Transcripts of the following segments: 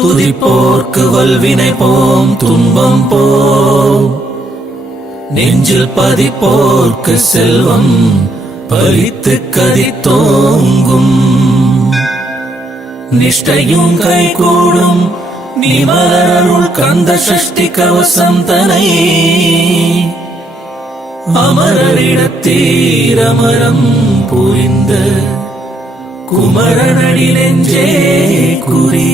துதிப்போர்க்கு வல்வினை போம் துன்பம் போம், நெஞ்சில் பதிப்போர்க்கு செல்வம் பலித்து கதித்தோங்கும். நிஷ்டையும் கைகூடும் நீ மலருள் கந்த சஷ்டி கவசம் தனை, அமரரிடத்தீரமரம் புரிந்த குமரனடி நெஞ்சே குறி.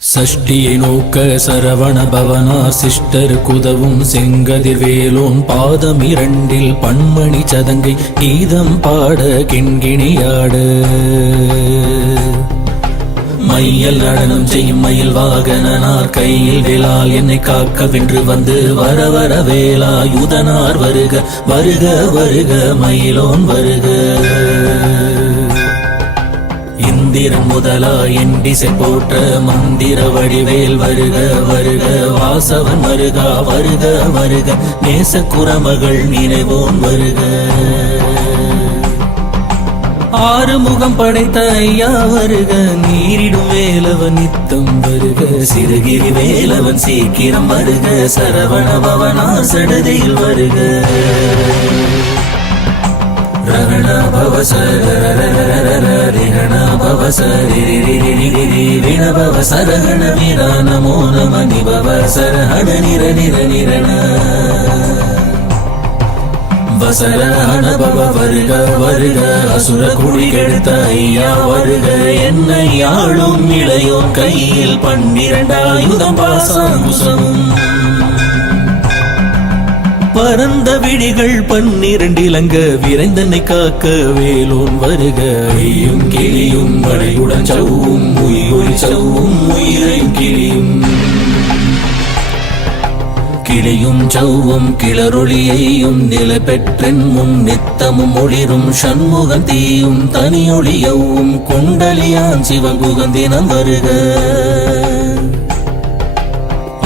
சஷ்டியை நோக்க சரவண பவனா சிஷ்டர் குதவும் செங்கதிர் வேலோன் பாதம் இரண்டில் பன்மணி சதங்கை கீதம் பாட கிண்கிணியாட. மையல் நடனம் செய்யும் மயில் வாகனார் கையில் வேளால் என்னை காக்க வென்று வந்து வர வர வேலாயுதனார் வருக வருக வருக மயிலோன் வருக. இந்திரன் முதலா எண்டிசை போற்ற மந்திர வடிவேல் வருக வருக வாசவன் வருக வருக வருக நேசக்குறமகள் நினைவோன் வருக. ஆறுமுகம் படைத்த ஐயா வருக நீரிடும் வேலவன் நித்தம் வருக சிறுகிரி வேலவன் சீக்கிரம் வருக சரவண பவனா சடதியில் வருக. ரகண பவசர ரிகண பவசரி ரிண பவசரகண வீரா நமோ நம நிபவ சரஹண நிர நிர நிரண. வசரஹண பவ வருக வருக அசுர குடி கெடுத்த ஐயா வருக என்னை ஆளும் இளையோன் கையில் 12 ஆயுதம் பாசாங்குசமும். பரந்த விழிகள் 12 இலங்க விரைந்தனை காக்க வேலோன் வருக. ஐயும் கிளியும் மழையுடன் சவ்வும் உயிர் சவ்வும் உயிரையும் கிளியும் கிளியும் சவ்வும் கிளரொளியையும் நிலை பெற்றென் முன் நித்தமும் ஒளிரும் சண்முகன் தீயும் தனியொளியவும் குண்டலியான் சிவகுகந்தினம் வருக.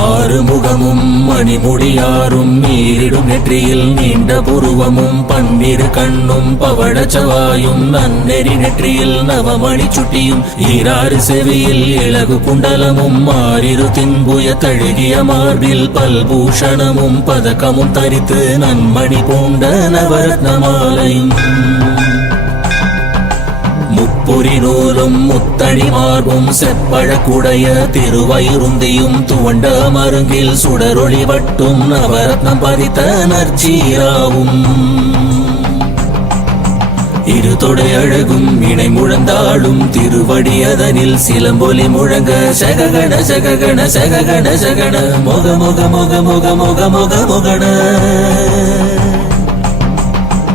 ஆறுமுகமும் மணிமுடியாரும் நீரிடும் நெற்றியில் நீண்ட புருவமும் 12 கண்ணும் பவழச்சவாயும் நன்னெறி நெற்றியில் நவமணி சுட்டியும் ஈராறு செவியில் இலகு குண்டலமும் 6 தின்புய தழுகிய மார்பில் பல்பூஷணமும் பதக்கமும் தரித்து நன்மணி பூண்ட நவரத்ன மாலையும் முப்புரி நூலும் முத்தணி மார்பும் செப்பழக்குடைய திருவயிருந்தியும் துவண்ட மருங்கில் சுடரொளி வட்டும் நவரத்னம் பதித்த நற்சீராவும் இரு தொடை அழகும் இணை முழந்தாளும் திருவடியதனில் சிலம்பொலி முழங்க சககண சககண சககண சகண மொக மொக மொக மொக மொக மொக மொகண.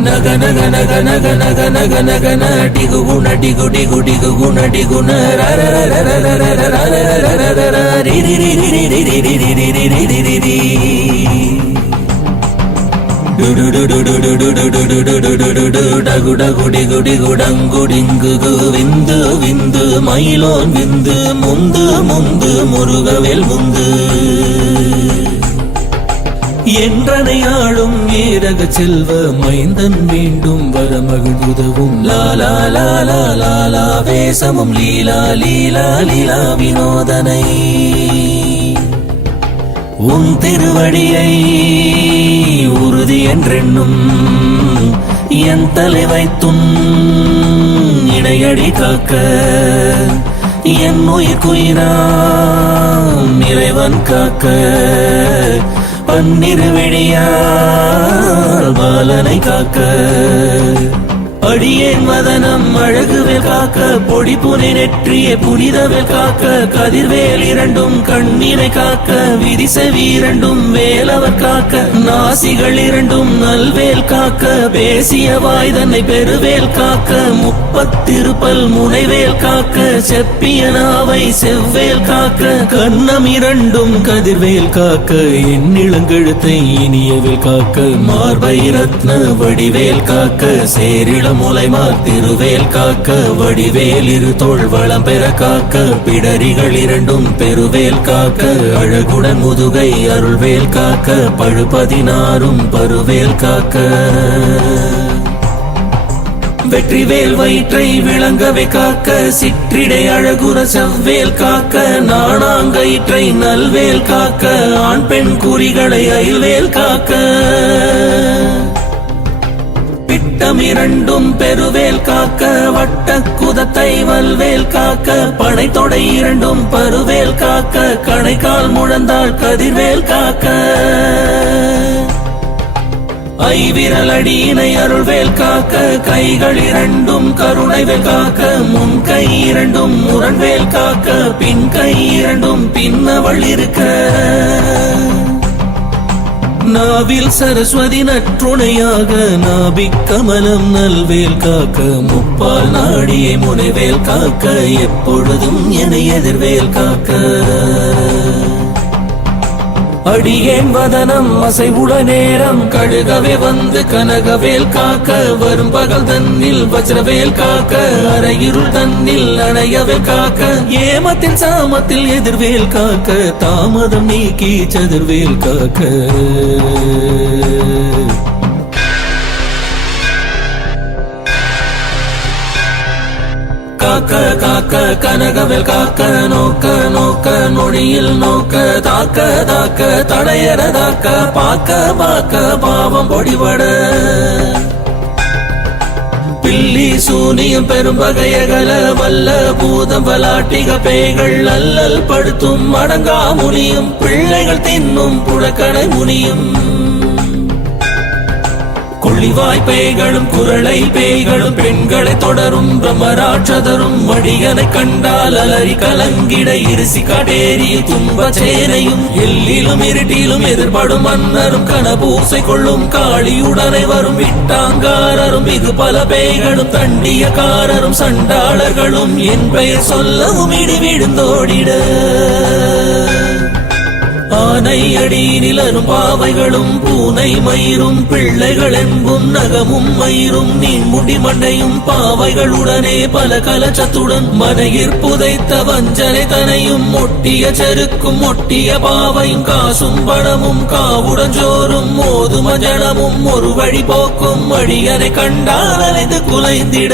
நக நக நக நக நக நக நக ந டிகு குண டிகு டிகு டிகு குண டிகு ந ர ர ர ர ர ர ர ர ர ர ரி ரி ரி ரி ரி ரி ரி ரி ரி ரி ரி ரி ரி ரி. டு டு டு டு டு டு டு டு டு டு டு டு டு டு டகு டகு டிகு டிகு டங்கு டிங்கு கு விந்து விந்து மயிலோன் விந்து முந்து முந்து முருகவேல் முந்து. என்றனை ஆளும் ஏரக செல்வ மைந்தன் மீண்டும் வரமகிழ்வுதவும் லாலா லாலா லாலா வேசமும் லீலா லீலா லீலா வினோதனை. உன் திருவடியை உறுதி என்றென்னும் என் தலை வைத்தும் இடையடி காக்க என் உயிர்க்குயிராம் இறைவன் காக்க 12 விழியால் பாலனை காக்க. அடியேன் வதனம் அழகுவேல் காக்க பொடி புனை நெற்றியே புனிதவேல் காக்க கதிர்வேல் 2 கண்ணினை காக்க விரிசவி 2 வேலவர் காக்க நாசிகள் 2 நல்வேல் காக்க பேசிய வாய்தன்னை பெருவேல் காக்க 30 பல் முனைவேல் காக்க செப்பிய நாவை செவ்வேல் காக்க கண்ணம் 2 கதிர்வேல் காக்க என் இளங்கழுத்தை இனியவேல் காக்க மார்பை ரத்ன வடிவேல் காக்க சேரிள முலைமார் திருவேல் காக்க வடிவேல் 2 தோள் வளம் பெற காக்க பிடரிகள் 2 பெருவேல் காக்க அழகுடன் முதுகை அருள்வேல் காக்க பழு 16 பருவேல் காக்க வெற்றிவேல் வயிற்றை விளங்கவே காக்க சிற்றிடை அழகுற செவ்வேல் காக்க நாணாங்கயிற்றை நல்வேல் காக்க ஆண் பெண் குறிகளை அயில்வேல் காக்க பிட்டம் இரண்டும் பெருவேல் காக்க வட்ட குதத்தை வல்வேல் காக்க பனைத்தொடை இரண்டும் பருவேல் காக்க கணைக்கால் முழந்தாள் கதிர்வேல் காக்க ஐவிரல் அடியினை அருள்வேல் காக்க கைகள் இரண்டும் கருணைவேல் காக்க முன் கை இரண்டும் முரண்வேல் காக்க பின் கை இரண்டும் பின்னவள் இருக்க நாவில் சரஸ்வதி நற்றுணையாக நாபிக் கமலம் நல்வேல் காக்க முப்பால் நாடியை முனைவேல் காக்க எப்பொழுதும் என எதிர்வேல் காக்க அடியேன் வதனம் அசைவுட நேரம் கழுகவே வந்து கனகவேல் காக்க வரும் பகல் தன்னில் வஜ்ரவேல் காக்க அரையிருள் தன்னில் அணையவேல் காக்க ஏமத்தில் சாமத்தில் எதிர்வேல் காக்க தாமதம் நீக்கி சதுர்வேல் காக்க காக்க காக்க கனகவேல் காக்க நோக்க நோக்க நொடியில் நோக்க தாக்க தாக்க தடையற தாக்க பாக்க பாக்க பாவம் பொடிபட பில்லி சூனியம் பெரும் வகையகல வல்ல பூதம் வலாட்டிக பேய்கள் அல்லல் படுத்தும் அடங்கா முனியும் பிள்ளைகள் தின்னும் புழக்கடை முனியும் கொள்ளிவாய் பேய்களும் குரளை பேய்களும் பெண்களை தொடரும் பிரம்மராட்சதரும் மடியனை கண்டால் அலறி கலங்கிட இருசி காடேறி துன்ப சேனையும் எல்லிலும் இருட்டிலும் எதிர்படும் மன்னரும் கனபூசை கொள்ளும் காளியுடனை வரும் விட்டாங்காரரும் இது பல பேய்களும் தண்டியக்காரரும் சண்டாளர்களும் என் பெயர் சொல்லவும் இடி விழுந்தோடிட ஆனை அடியினிலரும் பாவைகளும் பூனை மயிரும் பிள்ளைகள் என்பும் நகமும் மயிரும் நீன்முடி மண்டையும் பாவைகளுடனே பல கலச்சத்துடன் மனையிற் புதைத்த வஞ்சனை தனையும் ஒட்டிய செருக்கும் ஒட்டிய பாவையும் காசும் பணமும் காவுடன் ஜோறும் மோதும ஜனமும் ஒரு வழி போக்கும் அடியனை கண்டால் அலைந்து குலைந்திட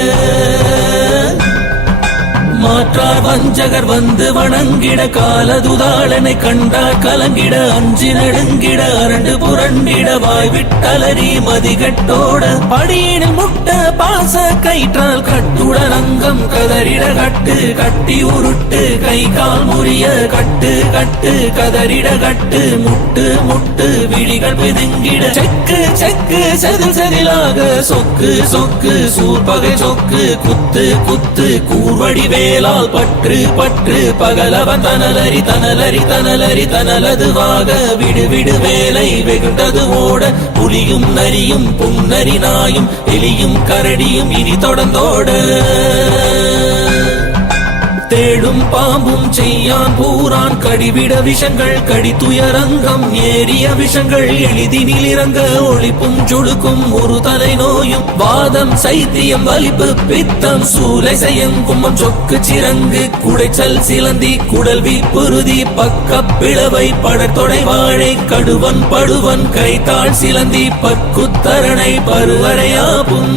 மாற்றார் வஞ்சகர் வந்து வணங்கிட காலதுதாளனை கண்டார் கலங்கிட அஞ்சி நடுங்கிட அரண்டு புரண்டிட வாய் விட்டலறி மதிகட்டோட படியினில் முட்ட பாச கயிற்றால் கட்டுடன் அங்கம் கதறிட கட்டு கட்டி உருட்டு கை கால் முறிய கட்டு கட்டு கதறிட கட்டு முட்டு முட்டு விழிகள் பிதுங்கிட செக்கு செக்கு செதில் செதிலாக சொக்கு சொக்கு சூர்பகை சொக்கு குத்து குத்து கூர்வடி வேலால் பற்று பற்று பகலவன் தனலரி தனலரி தனலரி தனலதுவாக விடு விடு வேலை வெகுண்டது ஓட புலியும் நரியும் புன்னரி நாயும் எலியும் கரடியும் இனி தொடர்ந்தோட தேடும் பாம்பும் செய்யான் பூரான் கடிவிட விஷங்கள் கடித்துயரங்கம் ஏறிய விஷங்கள் எளிதினில் இறங்க ஒளிப்பும் சுடுக்கும் ஒரு தலை நோயும் வாதம் சைத்தியம் வலிப்பு பித்தம் சூலை செய்யும் கும்மம் சொக்கு சிறங்கு குடைச்சல் சிலந்தி குடல்வி புருதி பக்க பிளவை படத்தொடை வாழை கடுவன் படுவன் கைத்தாள் சிலந்தி பற்குத்தரணை பருவரையாப்பும்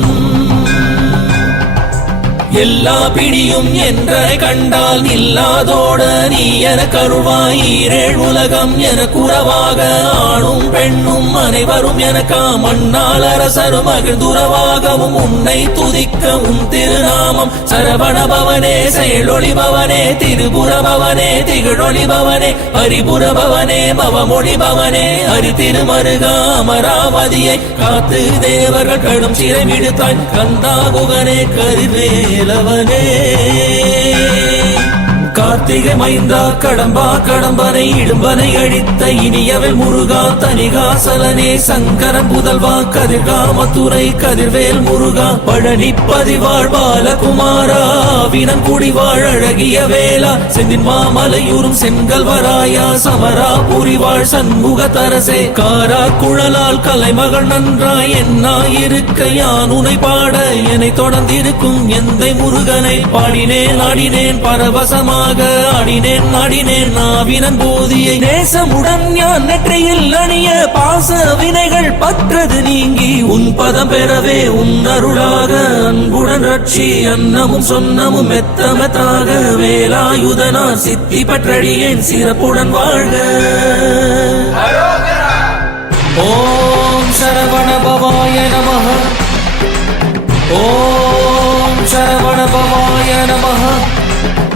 எல்லா பிடியும் என்ற கண்டால் நில்லாதோட நீ என கருவாய் ஈரேழ் உலகம் என குறவாக ஆணும் பெண்ணும் அனைவரும் எனக்கா மண்ணால் அரசரும் மகிழ்ந்துறவாகவும் உன்னை துதிக்க உன் திருநாமம் சரவண பவனே செயலொளி பவனே திருபுர பவனே திகழொளி பவனே ஹரிபுர பவனே பவமொழி பவனே ஹரி திருமருகா அமராவதியை காத்து தேவர்கள் கடும் சிறை விடுத்தாய் கந்தா குகனே கரிவேலவனே கார்த்திகை மைந்தா கடம்பா கடம்பனை இடும்பனை அழித்த இனியவள் முருகா தனிகாசலனே சங்கரன் புதல்வா கதிர்காமத்துறை கதிர்வேல் முருகா பழனி பதிவாழ் பாலகுமாரா வினங்குடி வாழ் அழகிய வேளா செந்தின் மாமலையூரும் செங்கல் வராயா சமரா புரிவாழ் சண்முக தரசே காரா குழலால் கலைமகள் நன்றாய் என்னாயிருக்க யான் உனை பாட என்னை தொடர்ந்திருக்கும் எந்தை முருகனை பாடினேன் ஆடினேன் பரவசமா ஆடினேன் நாடினேன் நாவினன் போதியை நேசமுடன் யான் நெற்றியில் அணிய பாச வினைகள் பற்றது நீங்கி உன் பதம் பெறவே உன் அருளாக அன்புடன் ரட்சி அன்னமும் சொன்னமும் மெத்தமத்தாக வேலாயுதனா சித்தி பற்றடியேன் சிறப்புடன் வாழ்க. ஓம் சரவண பவாய நமஹ. ஓம் சரவண பவாய நமஹ.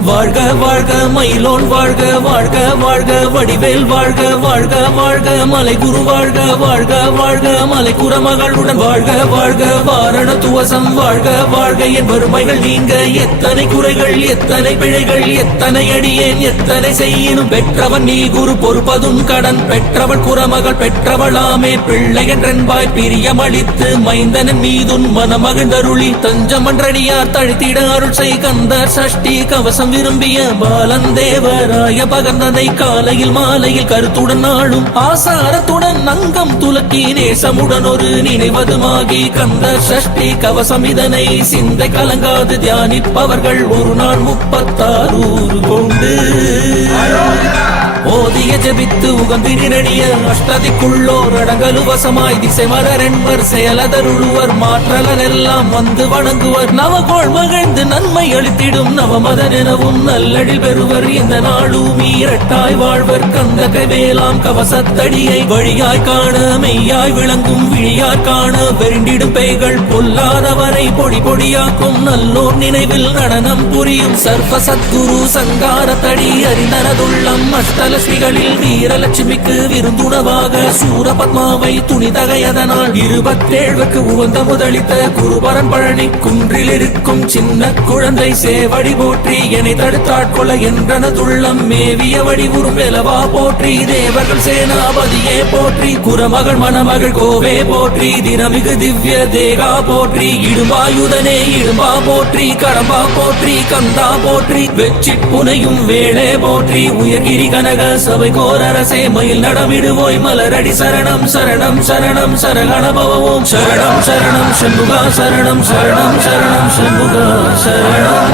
வாழ்க வாழ்க மயிலோன் வாழ்க வாழ்க வாழ்க வடிவேல் வாழ்க வாழ்க வாழ்க மலை குரு வாழ்க வாழ்க வாழ்க மலை குரமகளுடன் வாழ்க வாழ்க வாரண துவசம் வாழ்க வாழ்க என் வறுமைகள் நீங்க எத்தனை குறைகள் எத்தனை பிழைகள் எத்தனை அடியேன் எத்தனை செய்யினும் பெற்றவன் நீ குரு பொறுப்பதும் கடன் பெற்றவள் குரமகள் பெற்றவளாமே பிள்ளை என்றென்பாய் பிரியமளித்து மைந்தனன் மீதுன் மனமகிழ்ந்தருளி தஞ்சமன்றடியார் தழுத்திட அருள் செய் கந்தர் சஷ்டி கவசம் விரும்பிய பாலன் தேவராய பகர்ந்ததை காலையில் மாலையில் கருத்துடன் நாளும் ஆசாரத்துடன் அங்கம் துலக்கி நேசமுடன் ஒரு நினைவதுமாகி கந்த சஷ்டி கவசம் இதனை சிந்தை கலங்காது தியானிப்பவர்கள் ஒரு நாள் 36 கொண்டு ஓதிய ஜபித்து உகந்திரடிய அஷ்டதிக்குள்ளோர் அடங்கலு வசமாய் திசை மலரென்பர் செயலதருளுவர் மாற்றலன் எல்லாம் வந்து வணங்குவர் நவகோள் மகிழ்ந்து நன்மை அளித்திடும் நவமதன் எனவும் நல்லடில் பெறுவர் இந்த நாளும் இரட்டாய் வாழ்வர் கந்த கைவேலாம் கவசத்தடியை வழியாய் காண மெய்யாய் விளங்கும் விழியாய் காண வெறிண்டிடும் பேய்கள் பொல்லாதவரை பொடி பொடியாக்கும் நல்லோர் நினைவில் நடனம் புரியும் சர்வ சத்குரு சங்காரத்தடி அறிந்தனதுள்ளம் அஷ்டலட்சுமிகளில் வீரலட்சுமிக்கு விருந்துணவாக சூரபத்மாவை துணிதகையதனால் 27க்கு உகந்த முதலித்த குருபரன் பழனி குன்றில் இருக்கும் சின்ன குழந்தை சேவடி போற்றி என்னை தடுத்தாட்கொள்ள என்றனதுள்ளம் மேவிய வடிவுறும் வெலவா போற்றி தேவர்கள் சேனாபதியே போற்றி குரமகள் மணமகள் கோவே போற்றி தினமிகு திவ்ய தேகா போற்றி இடும்பாயுதனே இடும்பா போற்றி கடம்பா போற்றி கந்தா போற்றி வெற்றி புனையும் வேளே போற்றி உயர்கிரி கனக சபை கோரரசே மயில் நடமிடுவோய் மலரடி சரணம் சரணம் சரணம் சரகணபவம் சரணம் சரணம் சண்முகா சரணம் சரணம் சரணம் சண்முகா சரணம்.